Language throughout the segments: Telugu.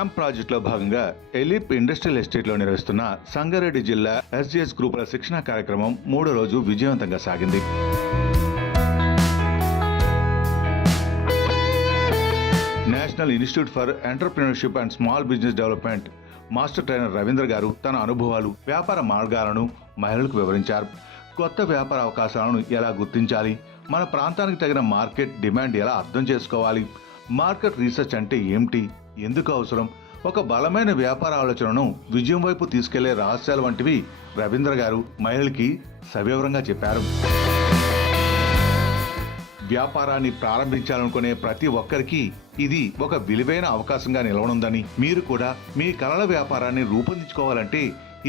ర్యాంప్ ప్రాజెక్టులో భాగంగా ఎలిప్ ఇండస్ట్రియల్ ఎస్టేట్లో నిర్వహిస్తున్న సంగారెడ్డి జిల్లా ఎస్జిఎస్ గ్రూపుల శిక్షణా కార్యక్రమం 3వ రోజు విజయవంతంగా సాగింది. National institute for entrepreneurship and small business development master trainer Ravindra గారు తన అనుభవాలు, వ్యాపార మార్గాలను మహిళలకు వివరించారు. కొత్త వ్యాపార అవకాశాలను ఎలా గుర్తించాలి, మన ప్రాంతానికి తగిన మార్కెట్ డిమాండ్ ఎలా అర్థం చేసుకోవాలి, మార్కెట్ రీసెర్చ్ అంటే ఏమిటి, ఎందుకు అవసరం, ఒక బలమైన వ్యాపార ఆలోచనను విజయం వైపు తీసుకెళ్లే రహస్యాలు వంటివి రవీంద్ర గారు మహిళలకి సవివరంగా చెప్పారు. వ్యాపారాన్ని ప్రారంభించాలనుకునే ప్రతి ఒక్కరికి ఇది ఒక విలువైన అవకాశంగా నిలవనుందని, మీరు కూడా మీ కలల వ్యాపారాన్ని రూపొందించుకోవాలంటే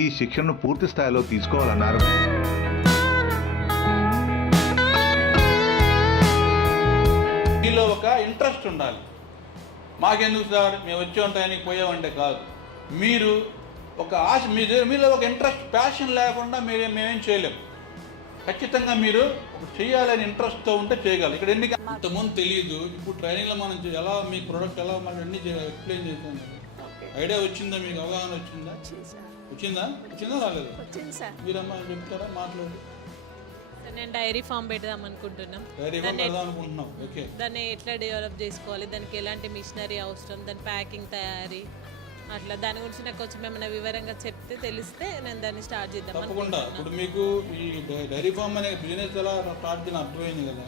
ఈ శిక్షణను పూర్తి స్థాయిలో తీసుకోవాలన్నారు. మీలో ఒక ఇంట్రెస్ట్ ఉండాలి. మాకెందుకు సార్ మేము వచ్చాం టైంకి పోయామంటే కాదు, మీరు ఒక ఆశ, మీలో ఒక ఇంట్రెస్ట్, ప్యాషన్ లేకుండా మేమేం చేయలేము. ఖచ్చితంగా మీరు చేయాలని ఇంట్రెస్ట్తో ఉంటే చేయగలరు. ఇక్కడ ఎన్ని ఇంతకుముందు తెలియదు, ఇప్పుడు ట్రైనింగ్లో మనం ఎలా మీ ప్రొడక్ట్ ఎలా మనం అన్ని ఎక్స్ప్లెయిన్ చేస్తాం. ఐడియా వచ్చిందా, మీకు అవగాహన వచ్చిందా రాలేదు? మీరమ్మా చెప్తారా, మాట్లాడు. నేను డైరీ ఫామ్ పెడదాం అనుకుంటున్నాం. దాన్ని ఎట్లా డెవలప్ చేసుకోవాలి, దానికి ఎలాంటి మిషనరీ అవసరం, దాని ప్యాకింగ్ తయారీ, అట్లా దాని గురించి నాకు కొంచెం ఏమైనా వివరంగా చెప్తే తెలిస్తే నేను దాన్ని స్టార్ట్ చేద్దాం. తప్పకుండా. ఇప్పుడు మీకు ఈ డైరీ ఫామ్ అనే బిజినెస్ ఎలా స్టార్ట్ చేయడం అర్థమైంది కదా,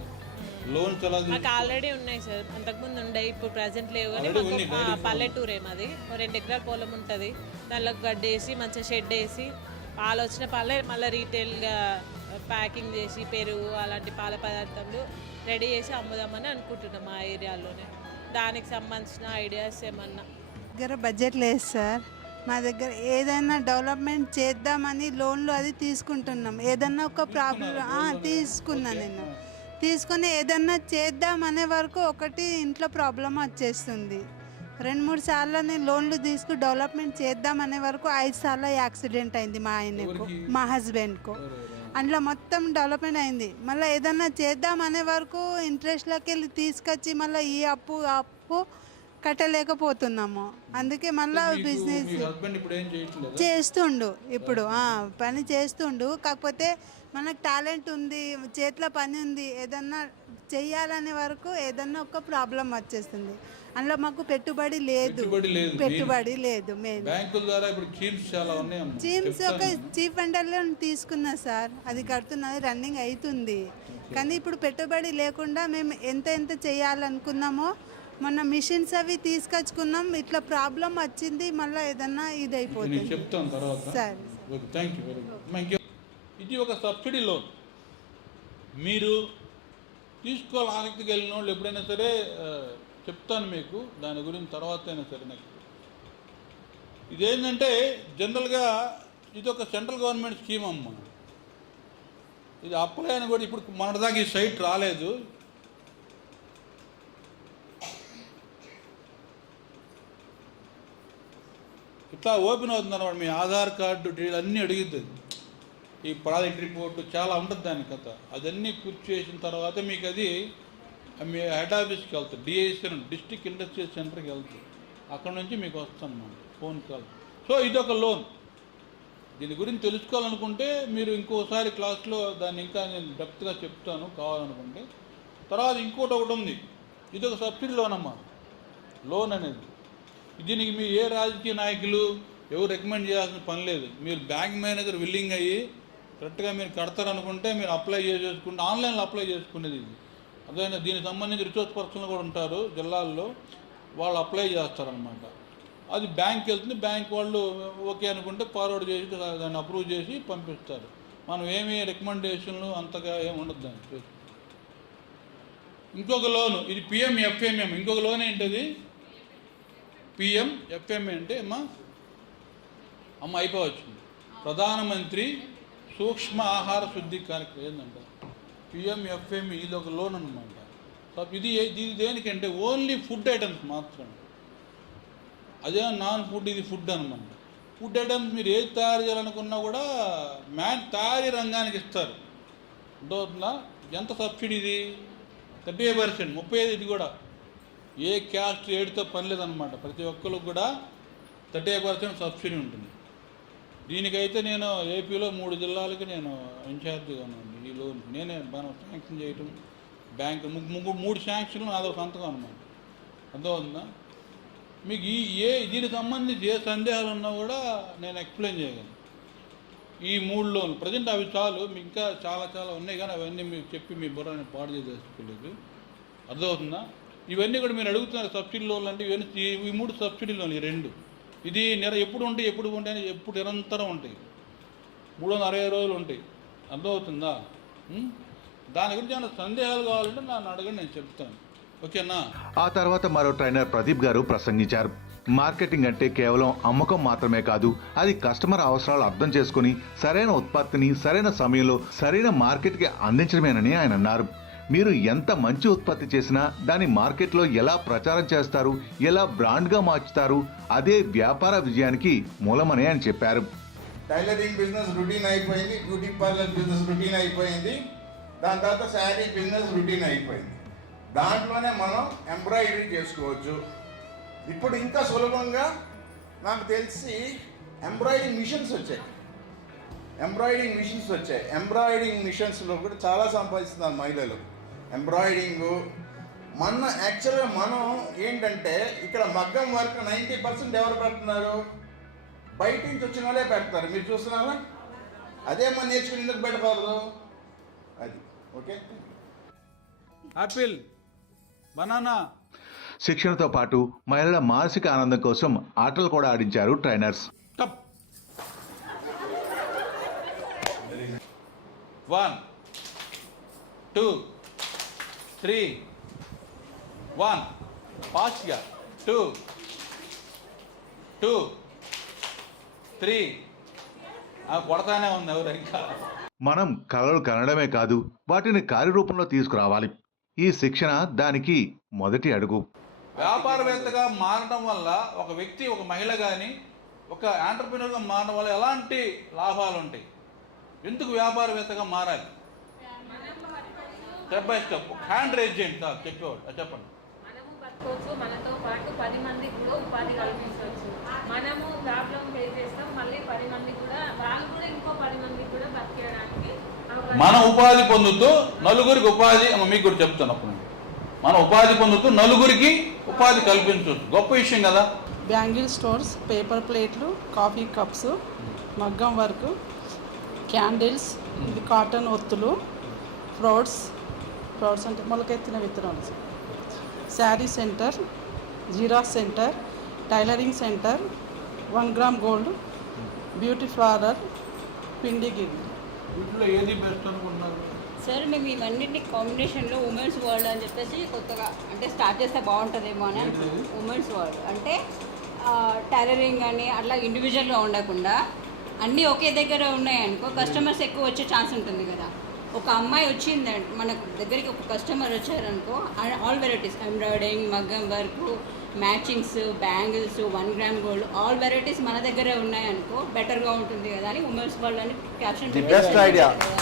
లోన్స్ ఎలా? నాకు ఆల్రెడీ ఉన్నాయి సార్, అంతకుముందు ఉండే, ఇప్పుడు ప్రజెంట్ లేవు. కానీ మాకు పల్లెటూరే మాది, 2 ఎకరాల పొలం ఉంటుంది. దానిలో గడ్డి వేసి మంచిగా షెడ్ వేసి పాలు వచ్చిన పాలే మళ్ళీ రీటైల్గా ప్యాకింగ్ చేసి పెరుగు అలాంటి పాల పదార్థాలు రెడీ చేసి అమ్ముదామని అనుకుంటున్నాం మా ఏరియాలోనే. దానికి సంబంధించిన ఐడియాస్ ఏమన్నా? దగ్గర బడ్జెట్ లేదు సార్. మా దగ్గర ఏదైనా డెవలప్మెంట్ చేద్దామని లోన్లు అది తీసుకుంటున్నాం. ఏదన్నా ఒక ప్రాబ్లం తీసుకున్నా, నేను తీసుకొని ఏదన్నా చేద్దామనే వరకు ఒకటి ఇంట్లో ప్రాబ్లం వచ్చేస్తుంది. 2-3 సార్లు నేను లోన్లు తీసుకు డెవలప్మెంట్ చేద్దామనే వరకు 5 సార్లు యాక్సిడెంట్ అయింది మా ఆయనకు, మా హస్బెండ్కు. అందులో మొత్తం డెవలప్మెంట్ అయింది. మళ్ళీ ఏదన్నా చేద్దామనే వరకు ఇంట్రెస్ట్లోకి వెళ్ళి తీసుకొచ్చి మళ్ళీ ఈ అప్పు కట్టలేకపోతున్నాము. అందుకే మళ్ళీ బిజినెస్ చేస్తుండు, ఇప్పుడు పని చేస్తుండు. కాకపోతే మనకు టాలెంట్ ఉంది, చేతిలో పని ఉంది, ఏదన్నా చెయ్యాలనే వరకు ఏదన్నా ఒక ప్రాబ్లం వచ్చేస్తుంది. అందులో మాకు పెట్టుబడి లేదు. స్కీమ్స్ ఒక చీఫ్ అండర్లో తీసుకున్నా సార్, అది కడుతున్నది, రన్నింగ్ అవుతుంది. కానీ ఇప్పుడు పెట్టుబడి లేకుండా మేము ఎంత చేయాలనుకున్నామో మొన్న మిషన్స్ అవి తీసుకొచ్చుకున్నాం. ఇట్లా ప్రాబ్లం వచ్చింది, మళ్ళీ ఏదన్నా ఇది అయిపోతుంది సార్. ఇది ఒక సబ్సిడీ లోన్. మీరు తీసుకోవాలి ఆసక్తికి వెళ్ళిన వాళ్ళు ఎప్పుడైనా సరే చెప్తాను మీకు, దాని గురించి తర్వాత అయినా సరే. నెక్స్ట్ ఇదేంటంటే జనరల్గా ఇది ఒక సెంట్రల్ గవర్నమెంట్ స్కీమ్ అమ్మ. ఇది అప్లై అని కూడా ఇప్పుడు మొన్నటిదాకా ఈ సైట్ రాలేదు. ఇట్లా ఓపెన్ అవుతుంది అన్నమాట. మీ ఆధార్ కార్డు డీటెయిల్ అన్నీ అడుగుతుంది. ఈ ప్రాజెక్ట్ రిపోర్టు చాలా ఉంటుంది దాని కథ. అదన్నీ పూర్తి చేసిన తర్వాత మీకు అది మీ హెడ్ ఆఫీస్కి వెళ్తుంది, డిఐసి డిస్ట్రిక్ట్ ఇండస్ట్రియల్ సెంటర్కి వెళ్తుంది. అక్కడ నుంచి మీకు వస్తుందన్నమాట ఫోన్ కాల్. సో ఇదొక లోన్. దీని గురించి తెలుసుకోవాలనుకుంటే మీరు ఇంకోసారి క్లాస్లో దాన్ని ఇంకా నేను డెప్త్గా చెప్తాను కావాలనుకుంటే. తర్వాత ఒకటి ఉంది, ఇదొక సబ్సిడీ లోన్ అమ్మా. లోన్ అనేది దీనికి మీ ఏ రాజకీయ నాయకులు ఎవరు రికమెండ్ చేయాల్సిన పని లేదు. మీరు బ్యాంక్ మేనేజర్ విల్లింగ్ అయ్యి కరెక్ట్గా మీరు కడతారనుకుంటే మీరు అప్లై చేసుకుంటే ఆన్లైన్లో అప్లై చేసుకునేది ఇది. అదే దీనికి సంబంధించి రిసోర్స్ పర్సన్లు కూడా ఉంటారు జిల్లాల్లో, వాళ్ళు అప్లై చేస్తారనమాట. అది బ్యాంక్కి వెళ్తుంది, బ్యాంక్ వాళ్ళు ఓకే అనుకుంటే ఫార్వర్డ్ చేసి దాన్ని అప్రూవ్ చేసి పంపిస్తారు. మనం ఏమీ రికమెండేషన్లు అంతగా ఏమి ఉండదు దానికి. ఇంకొక లోను, ఇది PMFMM. ఇంకొక లోన్ ఏంటది? PMFMM అంటే అమ్మ అయిపోవచ్చింది, ప్రధానమంత్రి సూక్ష్మ ఆహార శుద్ధి కార్యక్రమం. ఏంటంటే PMFMM ఇది ఒక లోన్ అనమాట. సో ఇది దేనికంటే ఓన్లీ ఫుడ్ ఐటమ్స్ మాత్రమే. అదే నాన్ ఫుడ్, ఇది ఫుడ్ అనమాట. ఫుడ్ ఐటమ్స్ మీరు ఏది తయారు చేయాలనుకున్నా కూడా తయారీ రంగానికి ఇస్తారు. అర్థమవుతుందా? ఎంత సబ్సిడీ ఇది? 35%, 35. ఇది కూడా ఏ క్యాస్ట్ ఏడితో పని లేదనమాట. ప్రతి ఒక్కరికి కూడా 30% సబ్సిడీ ఉంటుంది. దీనికైతే నేను ఏపీలో 3 జిల్లాలకి నేను ఇన్ఛార్జిగా ఉన్నాను. ఈ లోన్ నేనే మనం శాంక్షన్ చేయటం, బ్యాంకు 3 శాంక్షన్లు నాదో సంతకం అనమాట. అర్థమవుతుందా మీకు? దీనికి సంబంధించి ఏ సందేహాలు ఉన్నా కూడా నేను ఎక్స్ప్లెయిన్ చేయగలను. ఈ 3 లోన్లు ప్రజెంట్ అవి చాలు, మీకు ఇంకా చాలా చాలా ఉన్నాయి, కానీ అవన్నీ మీకు చెప్పి మీ బుర్రని పాడు చేసుకోలేదు. అర్థమవుతుందా? ఇవన్నీ కూడా మీరు అడుగుతున్నారు సబ్సిడీ లోన్లు అంటే ఇవన్నీ ఈ 3 సబ్సిడీ లోన్లు, ఈ 2 ఇది ఎప్పుడు ఉంటాయి ఎప్పుడు నిరంతరం ఉంటాయి. 360 రోజులు ఉంటాయి. అర్థమవుతుందా? దాని గురించి ఏమైనా సందేహాలు కావాలంటే నన్ను అడగండి, నేను చెప్తాను. ఓకేనా? ఆ తర్వాత మరో ట్రైనర్ ప్రదీప్ గారు ప్రసంగించారు. మార్కెటింగ్ అంటే కేవలం అమ్మకం మాత్రమే కాదు, అది కస్టమర్ అవసరాలు అర్థం చేసుకుని సరైన ఉత్పత్తిని సరైన సమయంలో సరైన మార్కెట్కి అందించడమేనని ఆయన అన్నారు. మీరు ఎంత మంచి ఉత్పత్తి చేసినా దాన్ని మార్కెట్లో ఎలా ప్రచారం చేస్తారు, ఎలా బ్రాండ్గా మార్చుతారు, అదే వ్యాపార విజయానికి మూలమని ఆయన చెప్పారు. టైలరింగ్ బిజినెస్ రొటీన్ అయిపోయింది, బ్యూటీ పార్లర్ బిజినెస్ రొటీన్ అయిపోయింది, దాని తర్వాత శారీ బిజినెస్ రొటీన్ అయిపోయింది. దాంట్లోనే మనం ఎంబ్రాయిడరీ చేసుకోవచ్చు. ఇప్పుడు ఇంకా సులభంగా నాకు తెలిసి ఎంబ్రాయిడింగ్ మిషన్స్ వచ్చాయి. ఎంబ్రాయిడింగ్ మిషన్స్లో కూడా చాలా సంపాదిస్తున్నారు మహిళలు. ఎంబ్రాయిడింగు యాక్చువల్గా మనం ఏంటంటే ఇక్కడ మగ్గం వర్క్ 90% ఎవరు పెడుతున్నారు? బయట నుంచి వచ్చిన వాళ్ళే పెడతారు. మీరు చూస్తున్నారా? అదే మనం నేర్చుకుని ఎందుకు పెట్టకూడదు? అది ఓకే. Apple, banana. శిక్షణతో పాటు మహిళల మానసిక ఆనందం కోసం ఆటలు కూడా ఆడించారు ట్రైనర్స్. 1 2 3 1 ఫాస్ట్గా 2 2 3 కొడతానే ఉంది ఎవరు ఇంకా. మనం కళలు కనడమే కాదు, వాటిని కార్యరూపంలో తీసుకురావాలి. ఈ శిక్షణ దానికి మొదటి అడుగు. వ్యాపారవేత్తగా మారడం వల్ల ఒక వ్యక్తి, ఒక మహిళ కానీ ఒక ఆంటర్ప్రినర్గా మారడం వల్ల ఎలాంటి లాభాలు ఉంటాయి? ఎందుకు వ్యాపారవేత్తగా మారాలి? Step by step hand raise చేయండి. చెప్పండి. మనము బతకొచ్చు, మనతో పాటు 10 మందికి కూడా ఉపాధి కల్పించవచ్చు. మనము ప్రాబ్లం ఫేస్ చేస్తాం, మళ్ళీ 10 మందికి కూడా, వాళ్ళు కూడా ఇంకో 10 మందికి కూడా బతికేయడానికి మన ఉపాధి పొందుతూ నలుగురికి ఉపాధి, మీకు కూడా చెప్తాను అప్పుడు, మనం ఉపాధి పొందుతూ నలుగురికి ఉపాధి కల్పించవచ్చు. గొప్ప విషయం కదా. బ్యాంగిల్ స్టోర్స్, పేపర్ ప్లేట్లు, కాఫీ కప్స్, మగ్గం వర్క్, క్యాండిల్స్, ఇది కాటన్ ఒత్తులు, ఫ్రూట్స్ అంటే మొలకెత్తిన విత్తనాలు, sari centre, xerox centre, tailoring centre, 1 gram gold, beauty parlour, పిండి గిన్నె. వీటిలో ఏది బెస్ట్ అనుకుంటున్నారు? సార్ మేము ఇవన్నింటి కాంబినేషన్లో ఉమెన్స్ వరల్డ్ అని చెప్పేసి కొత్తగా అంటే స్టార్ట్ చేస్తే బాగుంటుందేమో అని. ఉమెన్స్ వరల్డ్ అంటే టైలరింగ్ అని అట్లా ఇండివిజువల్గా ఉండకుండా అన్నీ ఒకే దగ్గర ఉన్నాయనుకో కస్టమర్స్ ఎక్కువ వచ్చే ఛాన్స్ ఉంటుంది కదా. ఒక అమ్మాయి వచ్చిందంటే మన దగ్గరికి, ఒక కస్టమర్ వచ్చారనుకో, ఆల్ వెరైటీస్ ఎంబ్రాయిడింగ్, మగ్గం work, matchings, bangles, 1 gram gold, all varieties మన దగ్గరే ఉన్నాయనుకో బెటర్గా ఉంటుంది కదా అని ఉమెన్స్ వరల్డ్ అని క్యాప్షన్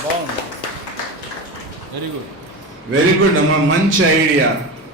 బాగుంది. వెరీ గుడ్ అమ్మా, మంచి ఐడియా.